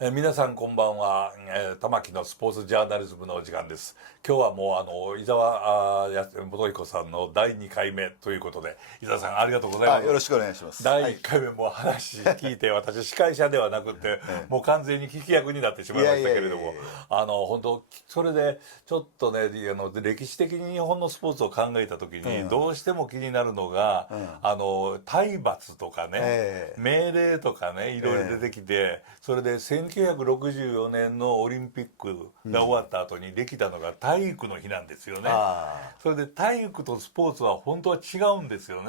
皆さんこんばんは、玉木のスポーツジャーナリズムのお時間です。今日はもう伊沢元彦さんの第2回目ということで、伊沢さんありがとうございます。よろしくお願いします。第1回目も話聞いて、私司会者ではなくて、もう完全に聞き役になってしまいましたけれども、本当それでちょっとね、歴史的に日本のスポーツを考えた時に、どうしても気になるのが、体罰とかね、命令とかね、いろいろ出てきて、それで1964年のオリンピックが終わった後にできたのが体育の日なんですよね。それで体育とスポーツは本当は違うんですよね。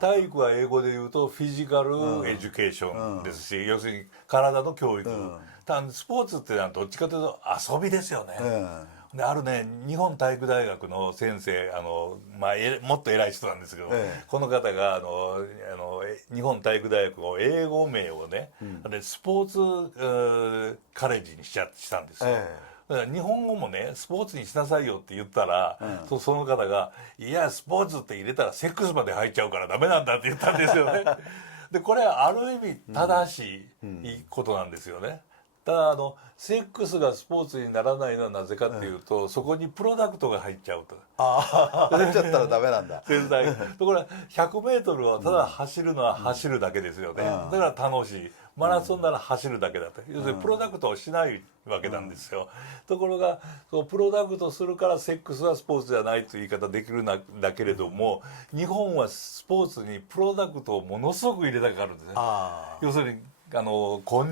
体育は英語で言うとフィジカルエデュケーションですし、要するに体の教育。スポーツってのはどっちかというと遊びですよね。であるね、日本体育大学の先生、もっと偉い人なんですけど、この方が日本体育大学の英語名をね、スポーツカレッジにしたんですよ。だから日本語もね、スポーツにしなさいよって言ったら、その方が「いやスポーツって入れたらセックスまで入っちゃうからダメなんだ」って言ったんですよね。でこれはある意味正しいことなんですよね。ただセックスがスポーツにならないのはなぜかっていうと、そこにプロダクトが入っちゃうと。入っちゃったらダメなんだ。全体ところが 100m はただ走るのは走るだけですよね。だから楽しい。マラソンなら走るだけだと。要するにプロダクトをしないわけなんですよ。ところがプロダクトするからセックスはスポーツじゃないという言い方できるんだけれども、日本はスポーツにプロダクトをものすごく入れたがるんですね。要するに根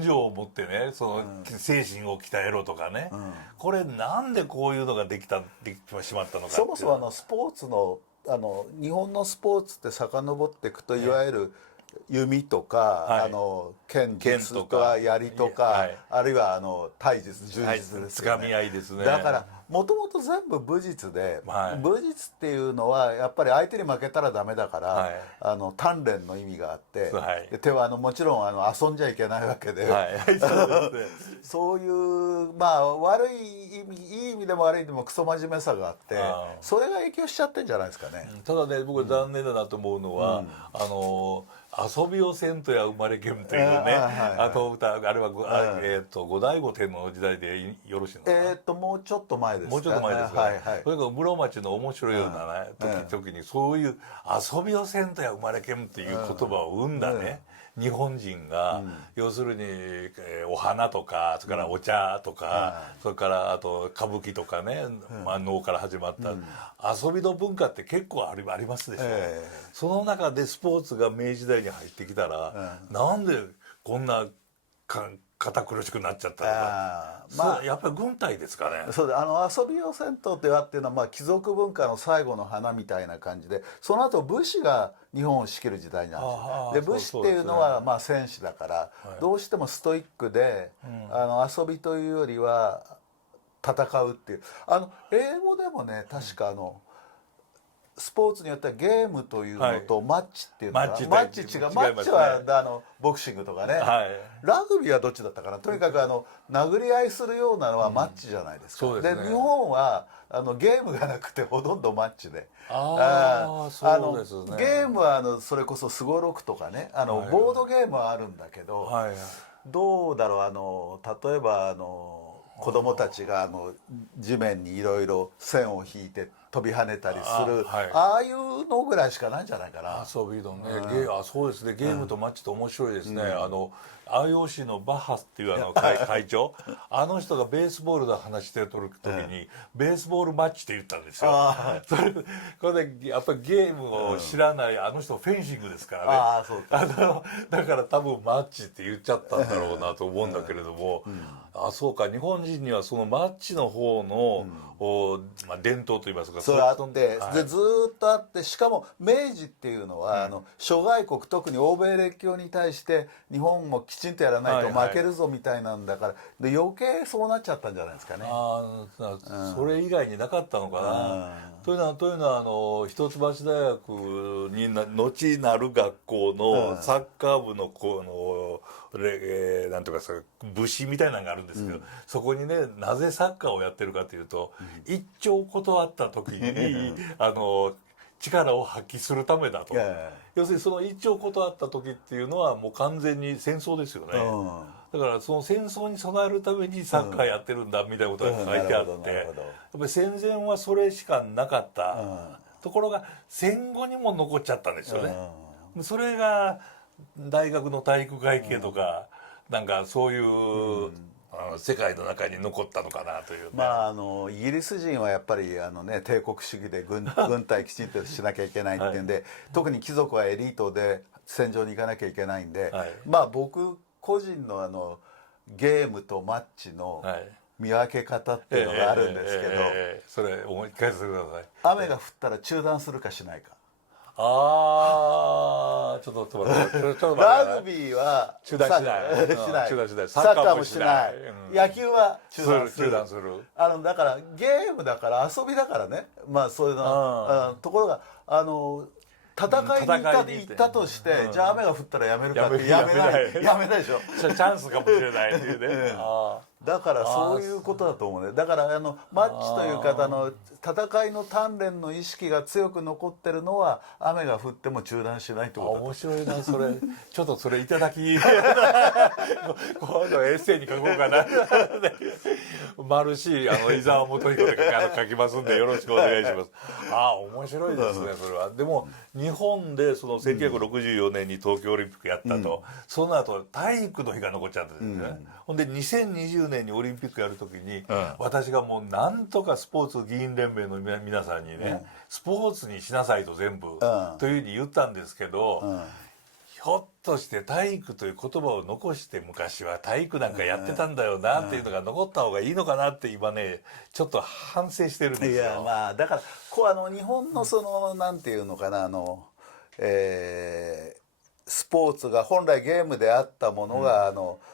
性を持ってね、精神を鍛えろとかね、これなんでこういうのができてしまったのかって。そもそもスポーツの日本のスポーツって遡っていくと、いわゆる弓とか、剣術とか槍とか、あるいは体術柔術ですよね。つかみ合いですね。だからもともと全部武術で、武術っていうのはやっぱり相手に負けたらダメだから、鍛錬の意味があって、手はもちろん遊んじゃいけないわけで、そういう悪い意味、いい意味でも悪い意味でもクソ真面目さがあって、それが影響しちゃってんじゃないですかね。ただね、僕残念だなと思うのは、遊びをせんとや生まれけんというね、あれは後醍醐天皇の時代でよろしいのかな。もうちょっと前です。もうちょっと前ですかね。それから室町の面白いようなね、時にそういう遊びをせんとや生まれけんっていう言葉を生んだね、日本人が、要するにお花とか、それからお茶とか、それからあと歌舞伎とかね、能から始まった遊びの文化って結構ありますでしょ。その中でスポーツが明治時代に入ってきたら、なんでこんな堅苦しくなっちゃったのか。やっぱり軍隊ですかね。そうで、遊びをせんとではっていうのは、貴族文化の最後の花みたいな感じで、その後武士が日本を仕切る時代なんですよ。で武士っていうのは戦士だから、どうしてもストイックで、遊びというよりは戦うっていう。英語でもね、確かスポーツによってはゲームというのとマッチっていうのが、マッチ違う。マッチはボクシングとかね、ラグビーはどっちだったかな。とにかく殴り合いするようなのはマッチじゃないですか。で日本はゲームがなくてほとんどマッチで、ゲームはそれこそすごろくとかね、ボードゲームはあるんだけど、どうだろう、例えば子供たちが地面にいろいろ線を引いて飛び跳ねたりする、ああいうのぐらいしかないんじゃないかな。遊びのね、そうですね、ゲームとマッチと面白いですね。IOC のバッハっていう会長、あの人がベースボールの話してる時にベースボールマッチって言ったんですよ。これでやっぱりゲームを知らないあの人フェンシングですからね。だから多分マッチって言っちゃったんだろうなと思うんだけれども、そうか、日本人にはそのマッチの方の伝統といいますか、それあって、でずっとあって、しかも明治っていうのは諸外国、特に欧米列強に対して日本もきちんとやらないと負けるぞみたいなんだから、で余計そうなっちゃったんじゃないですかね。それ以外になかったのかな。というのは一橋大学に後なる学校のサッカー部のなんていうか部誌みたいなのがあるんですけど、そこにね、なぜサッカーをやってるかというと、一丁断った時に力を発揮するためだと。要するにその一丁断った時っていうのはもう完全に戦争ですよね。だからその戦争に備えるためにサッカーやってるんだみたいなことが書いてあって、やっぱり戦前はそれしかなかったところが戦後にも残っちゃったんですよね。それが大学の体育会系とか、なんかそういう世界の中に残ったのかなという、ね、まあイギリス人はやっぱり帝国主義で軍隊きちんとしなきゃいけないっていうんで、はい、特に貴族はエリートで戦場に行かなきゃいけないんで、はい、まあ僕個人のゲームとマッチの見分け方っていうのがあるんですけど、それ思い返してください。雨が降ったら中断するかしないか。ああ、ちょっと待って、ラグビーは中断しない。サッカーもしない。野球は中断する。だからゲームだから遊びだからね。まあそういうのところが戦いに行ったとして、じゃあ雨が降ったらやめるかってやめないでしょ。チャンスかもしれないっていうね。だからそういうことだと思うね。だからマッチという方の戦いの鍛錬の意識が強く残ってるのは雨が降っても中断しないってことだと。面白いなそれ。ちょっとそれいただき今度エッセイに書こうかな。マルシー伊沢元彦で書きますんでよろしくお願いします。面白いですねそれは。でも日本でその1964年に東京オリンピックやったと、その後体育の日が残っちゃったんですね。ほんで2020年にオリンピックやるときに、私がもうなんとかスポーツ議員連盟の皆さんにね、スポーツにしなさいと全部、というふうに言ったんですけど、ひょっとして体育という言葉を残して昔は体育なんかやってたんだよなっていうのが残った方がいいのかなって今ねちょっと反省してるんですよ。いやまあだから日本のなんていうのかなスポーツが本来ゲームであったものが、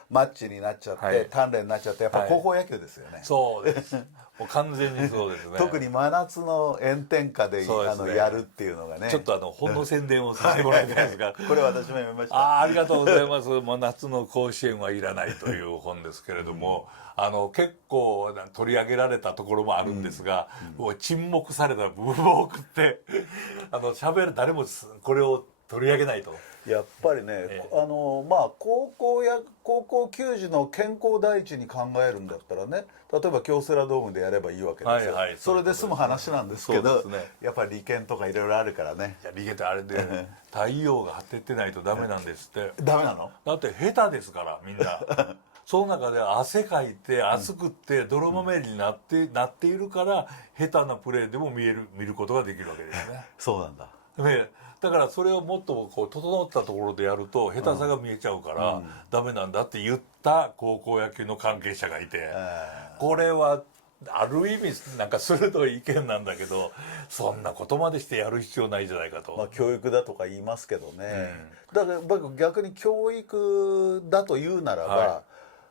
マッチになっちゃって、鍛錬になっちゃってやっぱ高校野球ですよね。そうですもう完全にそうですね。特に真夏の炎天下でやるっていうのがね。ちょっとほんの宣伝をさせてもらいたいですがこれ私も読みました。ありがとうございます。もう夏の甲子園はいらないという本ですけれども、結構取り上げられたところもあるんですが、もう沈黙された部分を送って誰もこれを取り上げないと。やっぱりね、まあ高校球児の健康第一に考えるんだったらね、例えば京セラドームでやればいいわけですよ。それで済む話なんですけど、やっぱり利権とかいろいろあるからね。いや利権ってあれで太陽が当ててないとダメなんですって。ダメなの？だって下手ですからみんな。その中で汗かいて暑くって泥まみれになっているから下手なプレーでも見ることができるわけですね。そうなんだ。ね、だからそれをもっと整ったところでやると下手さが見えちゃうからダメなんだって言った高校野球の関係者がいて、これはある意味なんか鋭い意見なんだけど、そんなことまでしてやる必要ないじゃないかと。まあ教育だとか言いますけどね、だから僕逆に教育だと言うなら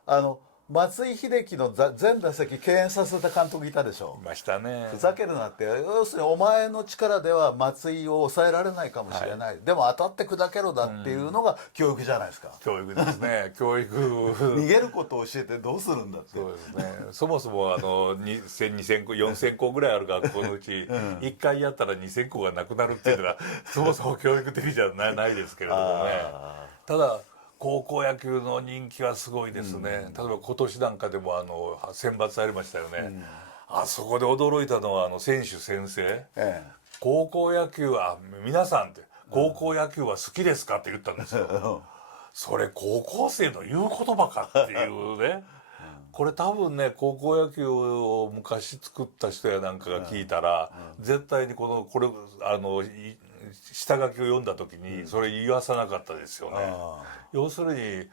ば、松井秀喜の全打席敬遠させた監督いたでしょ。いましたね。ふざけるなって。要するにお前の力では松井を抑えられないかもしれない、でも当たって砕けろだっていうのが教育じゃないですか。教育ですね。教育逃げることを教えてどうするんだって。そうですね。そもそも2000校4000校ぐらいある学校のうち1回やったら2000校がなくなるっていうのがそもそも教育的じゃないですけれどもね。ただ高校野球の人気はすごいですね。例えば今年なんかでも選抜ありましたよね。あそこで驚いたのは選手宣誓、高校野球は皆さんって高校野球は好きですかって言ったんですよ。それ高校生の言う言葉かっていうね。これ多分ね高校野球を昔作った人やなんかが聞いたら、絶対にこれ下書きを読んだ時にそれ言わさなかったですよね。要するに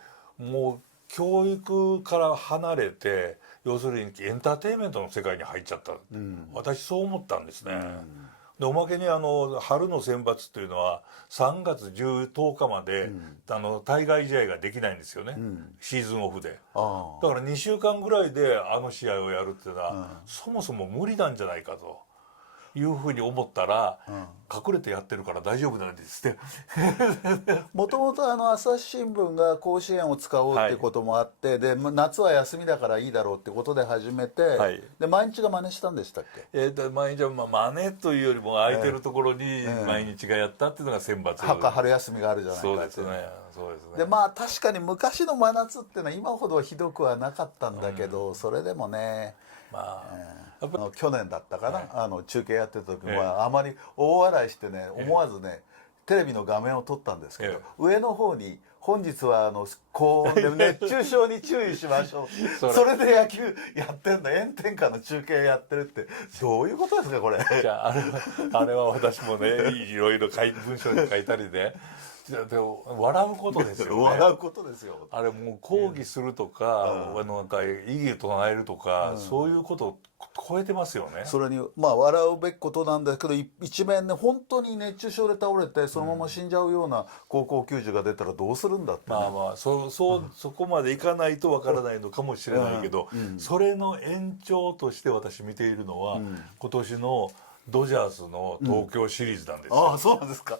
もう教育から離れて要するにエンターテインメントの世界に入っちゃった、私そう思ったんですね。でおまけに春の選抜というのは3月10日まで、対外試合ができないんですよね、シーズンオフで。だから2週間ぐらいで試合をやるっていうのは、そもそも無理なんじゃないかと。いうふうに思ったら、隠れてやってるから大丈夫なんですって。もともと朝日新聞が甲子園を使おうっていうこともあって、で夏は休みだからいいだろうってことで始めて、で毎日が真似したんでしたっけ？毎日は真似というよりも空いてるところに毎日がやったっていうのが選抜。春休みがあるじゃないかって。そうですね。そうですね。でまあ確かに昔の真夏っていうのは今ほどひどくはなかったんだけど、それでもね、去年だったかな、中継やってた時はあまり大笑いしてね、思わずね、テレビの画面を撮ったんですけど、上の方に「本日は高温で熱中症に注意しましょう」それで野球やってんだ、炎天下の中継やってるってどういうことですかこれ。じゃああれは私もねいろいろ文章に書いたりね。でも笑うことですよね。笑うことですよ。あれもう抗議するとか、なんか異議を唱えるとか、そういうことを超えてますよね。それにまあ笑うべきことなんだけど、一面ね本当に熱中症で倒れてそのまま死んじゃうような高校球児が出たらどうするんだって、ね、そこまでいかないとわからないのかもしれないけど、それの延長として私見ているのは、今年のドジャースの東京シリーズなんですよ。ああそうなんですか。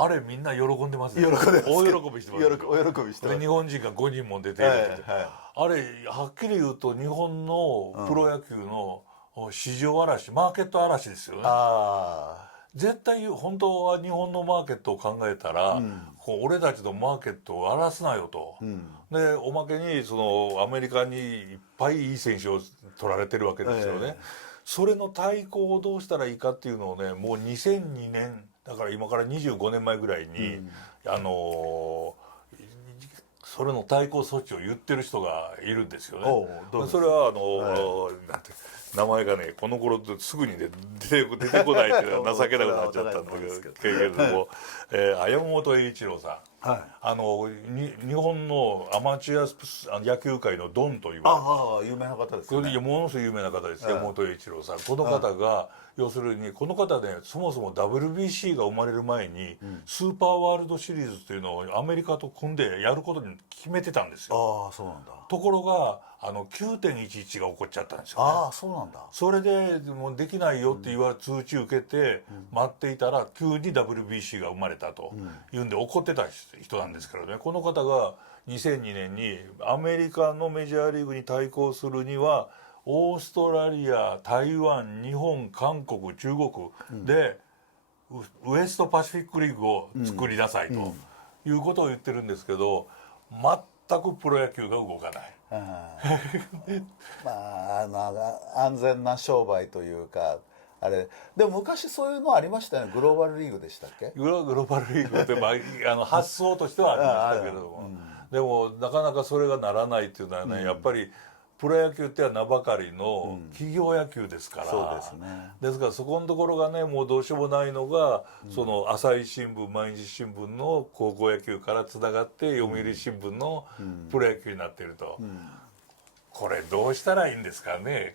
あれみんな喜んでますよ。大喜びしてますよ。大喜びしてます。日本人が5人も出ているって、あれはっきり言うと日本のプロ野球の市場嵐、マーケット嵐ですよね。絶対本当は日本のマーケットを考えたら、俺たちのマーケットを荒らすなよと、でおまけにアメリカにいっぱいいい選手を取られてるわけですよね。それの対抗をどうしたらいいかっていうのをね、もう2002年だから今から25年前ぐらいに、それの対抗措置を言ってる人がいるんですよね。それはなんて名前がねこの頃すぐにね出てこないっていうのは情けなくなっちゃったんだけれども、山本栄一郎さん、日本のアマチュア野球界のドンと言われる有名な方ですよね。ものすごい有名な方です、山本栄一郎さん。この方が要するにこの方ね、そもそも WBC が生まれる前に、スーパーワールドシリーズというのをアメリカと組んでやることに決めてたんですよ。そうなんだ。ところが9.11 が起こっちゃったんですよね。そうなんだ。それでもうできないよって通知受けて待っていたら、急に WBC が生まれたというんで怒ってた人なんですけどね、この方が2002年にアメリカのメジャーリーグに対抗するにはオーストラリア、台湾、日本、韓国、中国でウエストパシフィックリーグを作りなさいということを言ってるんですけど、全くプロ野球が動かない。安全な商売というか、あれでも昔そういうのありましたよね。グローバルリーグでしたっけ？グローバルリーグって発想としてはありましたけれども、でもなかなかそれがならないっていうのはね、やっぱりプロ野球っては名ばかりの企業野球ですから、そうですね。ですからそこのところがねもうどうしようもないのが、その朝日新聞、毎日新聞の高校野球からつながって読売新聞のプロ野球になっていると、これどうしたらいいんですかね。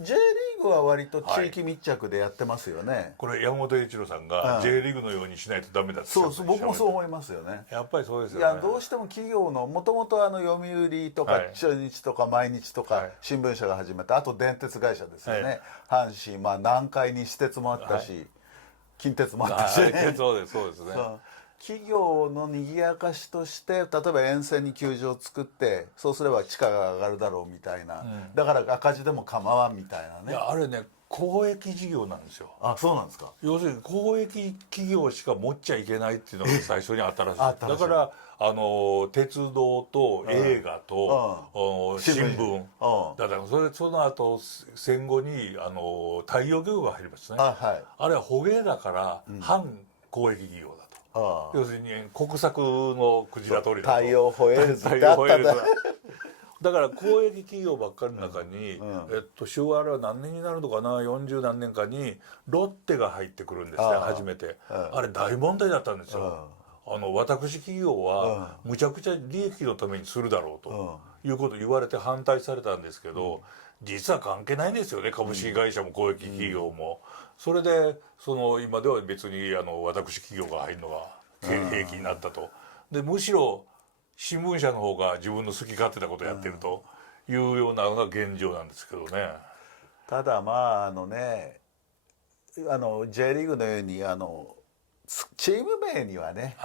J リーグは割と地域密着でやってますよね。これ山本栄一郎さんが J リーグのようにしないとダメだって。そう僕もそう思いますよね。やっぱりそうですよね。どうしても企業のもともと読売とか中日とか毎日とか新聞社が始めた、あと電鉄会社ですよね。阪神、南海に私鉄もあったし、近鉄もあったし、そうですね。企業の賑やかしとして例えば沿線に球場を作って、そうすれば地価が上がるだろうみたいな、だから赤字でも構わんみたいなね。いやあれね公益事業なんですよ。そうなんですか。要するに公益企業しか持っちゃいけないっていうのが最初に新しいだから鉄道と映画と新聞だからその後戦後に太陽漁業が入りますね。あれは捕鯨だから反公益企業だと。要するに国策のクジラ取りだと。太陽ホエールズってあったんだ。だから公益企業ばっかりの中に、昭和あれは何年になるのかな、40何年かにロッテが入ってくるんですね、初めて。あれ大問題だったんですよ。私企業はむちゃくちゃ利益のためにするだろうということを言われて反対されたんですけど、実は関係ないんですよね、株式会社も公益企業も。それで今では別に私企業が入るのが平気になったと。でむしろ新聞社の方が自分の好き勝手なことをやってるというようなのが現状なんですけどね。ただまあJ リーグのようにチーム名にはね、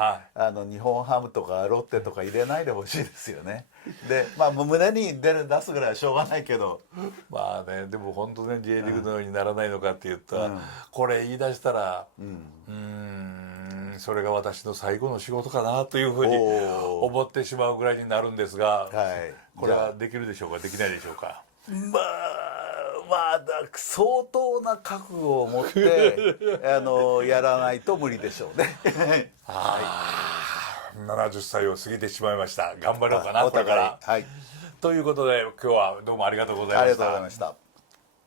日本ハムとかロッテとか入れないでほしいですよね。でまあ胸に出すぐらいはしょうがないけど、まあね、でも本当ね J リーグのようにならないのかって言ったら、これ言い出したらそれが私の最後の仕事かなというふうに思ってしまうぐらいになるんですが、これはできるでしょうかできないでしょうか。相当な覚悟を持ってやらないと無理でしょうね。70歳を過ぎてしまいました。頑張ろうかなこれから。ということで今日はどうもありがとうございました。ありがとうございました。